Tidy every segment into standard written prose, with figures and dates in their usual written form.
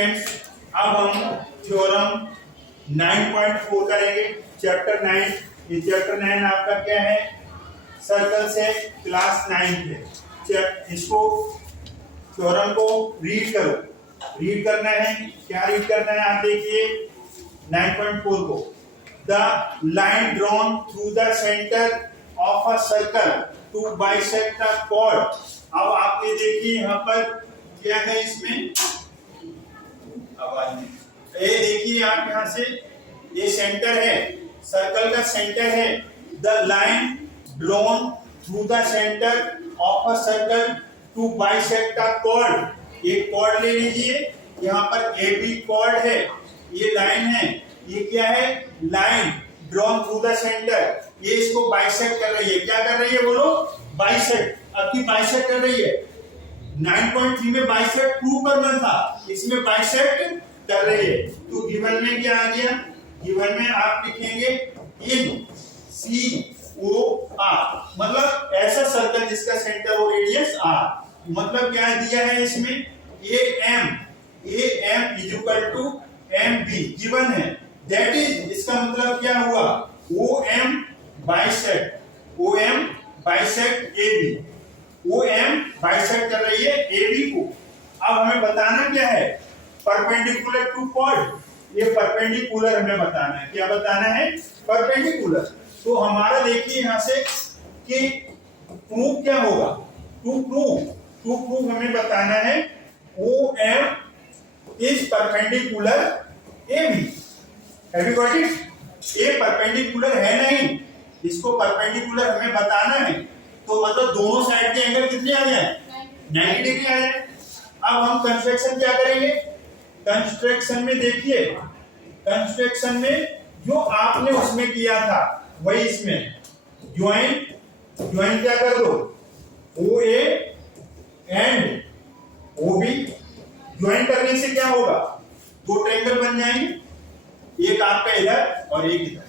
Students, अब हम theorem 9.4 करेंगे। चैप्टर 9, ये चैप्टर 9 आपका क्या है? सर्कल से क्लास 9 है। इसको थ्योरम को रीड करो। रीड करना है, क्या रीड करना है आप देखिए 9.4 को। The line drawn through the centre of a circle to bisect the chord. अब आप ये देखिए यहाँ पर क्या है, इसमें आवाज नहीं, ये देखिए आप यहाँ से, ये सेंटर है, सर्कल का सेंटर है। The line drawn through the centre of a circle to bisect the chord. एक कॉर्ड ले लीजिए, यहाँ पर ए बी कॉर्ड है, ये लाइन है, ये क्या है? Line drawn through the centre, ये इसको बाइसेक्ट कर रही है। क्या कर रही है बोलो? बाइसेक्ट। अब की बाइसेक्ट कर रही है। 9.3 में बाइसेक्ट प्रूव करना था, इसमें बाइसेक्ट कर रही है। तो गिवन में क्या आ गया? गिवन में आप लिखेंगे इन सी ओ आर, मतलब ऐसा सर्कल जिसका सेंटर और रेडियस आर। मतलब क्या दिया है इसमें? A M is equal to M B given है। दैट इज, इसका मतलब क्या हुआ? O M bisect A B. O M bisect कर रही है ए बी को। अब हमें बताना क्या है? Perpendicular to chord. ये परपेंडिकुलर हमें बताना है। क्या बताना है? परपेंडिकुलर। तो हमारा देखिए यहां से कि प्रूफ क्या होगा? टू प्रूफ हमें बताना है O M is perpendicular A B. Have you got it? ये परपेंडिकुलर है नहीं, इसको परपेंडिकुलर हमें बताना है। तो मतलब दोनों साइड के एंगल कितने आ जाए? 90 डिग्री आ जाए। अब हम कंस्ट्रक्शन क्या करेंगे? कंस्ट्रक्शन में देखिए, कंस्ट्रक्शन में जो आपने उसमें किया था वही इसमें ज्वाइन क्या कर दो? O A and O B. Join करने से क्या होगा? दो ट्रायंगल बन जाएंगे, एक आपका इधर और एक इधर।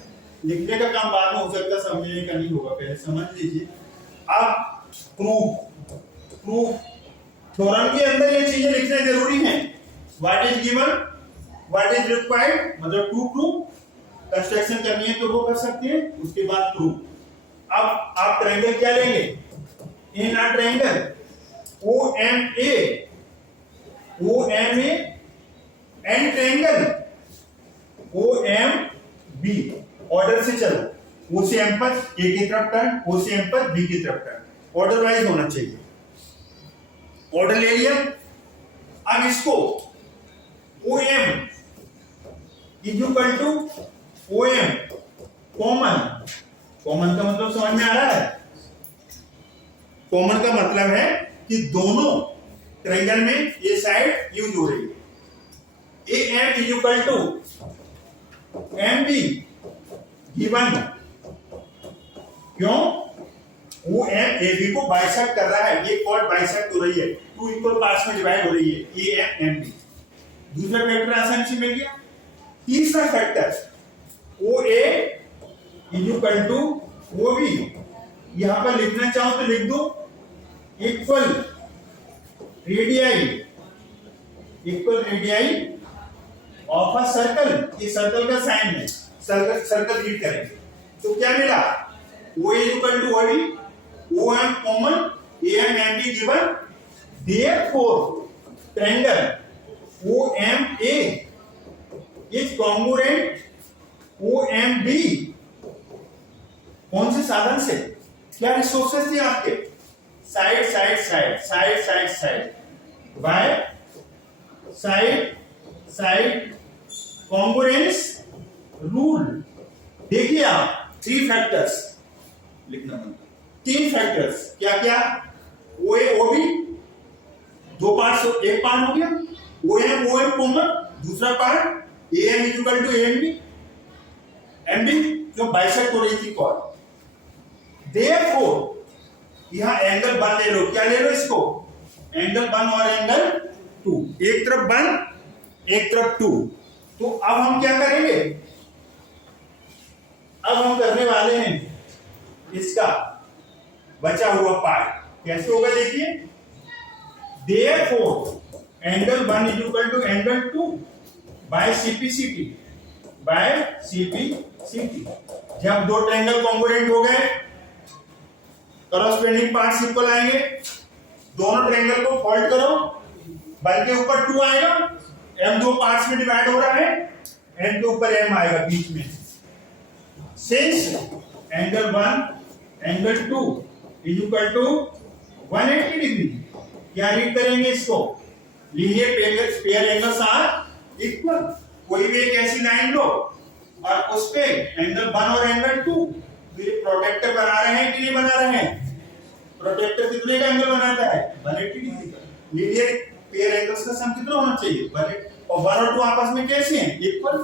लिखने का काम बाद में हो सकता है, समझने का नहीं होगा, पहले समझ लीजिए। अब प्रूफ थ्योरम के अंदर ये चीजें लिखना जरूरी है। What is given, what is required, मतलब टू प्रूफ। कंस्ट्रक्शन करनी है तो वो कर सकते हैं, उसके बाद प्रूफ। अब आप ट्रायंगल क्या लेंगे? In a triangle O M A and triangle O M B. Order से चलो, ओ से एम पर ए की तरफ टर्न, ओ से एम पर बी की तरफ टर्न, ऑर्डर वाइज होना चाहिए। ऑर्डर ले लिया। अब इसको O M is equal to O M common का मतलब समझ में आ रहा है? कॉमन का मतलब है कि दोनों ट्रायंगल में ये साइड यूज हो रही है। A M is equal to M B given. क्यों? वो एम ए बी को बाइसेक्ट कर रहा है, ये कॉर्ड बाइसेक्ट हो रही है, टू इक्वल पार्ट्स में डिवाइड हो रही है, ए एम एम बी। दूसरा फैक्टर आसानी से मिल गया। तीसरा factor O A is equal to O B. यहां पर लिखना चाहो तो लिख दो equal radii of a circle. ये सर्कल का साइन है, सर्कल रीड करेंगे तो क्या मिला? O is equal to O B, O M common, A M M B given. Therefore triangle O M A is congruent O M B. कौन से साधन से? क्या रिसोर्सेस थे आपके? Side by side congruence rule. देखिए आप, 3 फैक्टर्स लिखना बनता है। 3 फैक्टर्स क्या? O A O B, 2 part, एक पार्ट हो गया ओ एम कॉमन, दूसरा part A M is equal to M B जो बाइसेक्ट हो रही थी कॉर्ड। देयरफॉर यहां एंगल 1 ले लो। क्या ले लो इसको? एंगल 1 और एंगल 2, एक तरफ 1 एक तरफ 2। तो अब हम क्या करेंगे? अब हम करने वाले हैं इसका बचा हुआ पार्ट। कैसे होगा देखिए। Therefore angle 1 is equal to angle 2 by CPCT, by CPCT. जब दो ट्रायंगल कॉन्ग्रुएंट हो गए, करस्पॉन्डिंग पार्ट्स इक्वल आएंगे, दोनों ट्रायंगल को फोल्ड करो, बल के ऊपर 2 आएगा, m दो पार्ट्स में डिवाइड हो रहा है, n के ऊपर m आएगा बीच में। Since angle 1 angle 2 is equal to 180 degree, क्या रीड करेंगे इसको? Linear pair angles are equal. कोई भी एक ऐसी लाइन लो और उस पे एंगल 1 और एंगल 2, तो ये प्रोटेक्टर बना रहे हैं कि नहीं बना रहे हैं? प्रोटेक्टर कितने का एंगल बनाता है? 180 डिग्री का। लीनियर पेयर एंगल्स का सम कितना होना चाहिए? 180। और 1 और 2 आपस में कैसे हैं? इक्वल।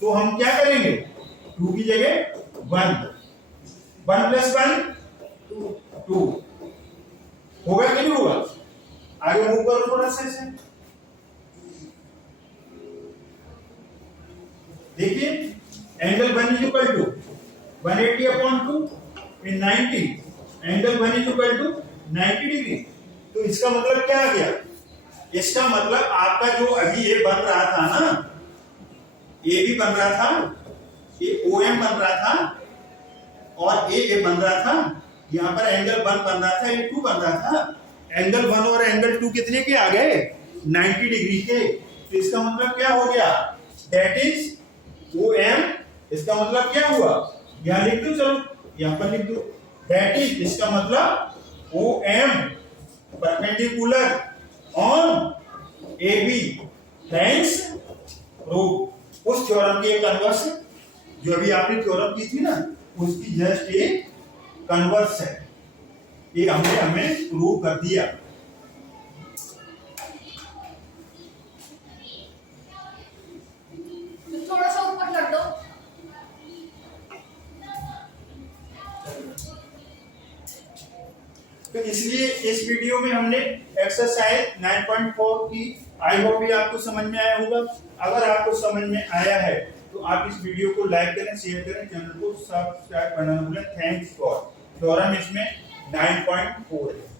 तो हम क्या करेंगे? 2 की जगह 1 प्लस 1 2 होगा कि नहीं होगा? आगे मूव करो थोड़ा सा इसे, देखिए angle 1 is equal to 180 upon 2 इन 90, angle 1 is equal to 90 degree. तो इसका मतलब क्या आ गया? इसका मतलब आपका जो अभी ये बन रहा था ना, ये भी बन रहा था, ये OM बन रहा था और ये बन रहा था, यहाँ पर एंगल 1 बन रहा था, ये 2 बन रहा था। एंगल 1 और एंगल 2 कितने के आ गए? 90 डिग्री के। तो इसका मतलब क्या हो गया? That is OM। इसका मतलब क्या हुआ? यहाँ लिख दो, चलो यहाँ पर लिख दो, दैट इज, इसका मतलब OM perpendicular on AB, hence proof. उस थ्योरम की एक कन्वर्स, जो अभी आपने थ्योरम की थी ना, उसकी जस्ट एक कन्वर्स है, ये हमने हमें प्रूव कर दिया। थोड़ा सा ऊपर कर दो। तो इसलिए इस वीडियो में हमने एक्सरसाइज 9.4 की, आई होप ये आपको समझ में आया होगा। अगर आपको समझ में आया है तो आप इस वीडियो को लाइक करें, शेयर करें, चैनल को सब्सक्राइब करना ना भूलें। Thanks for. थ्योरम इसमें 9.4 है।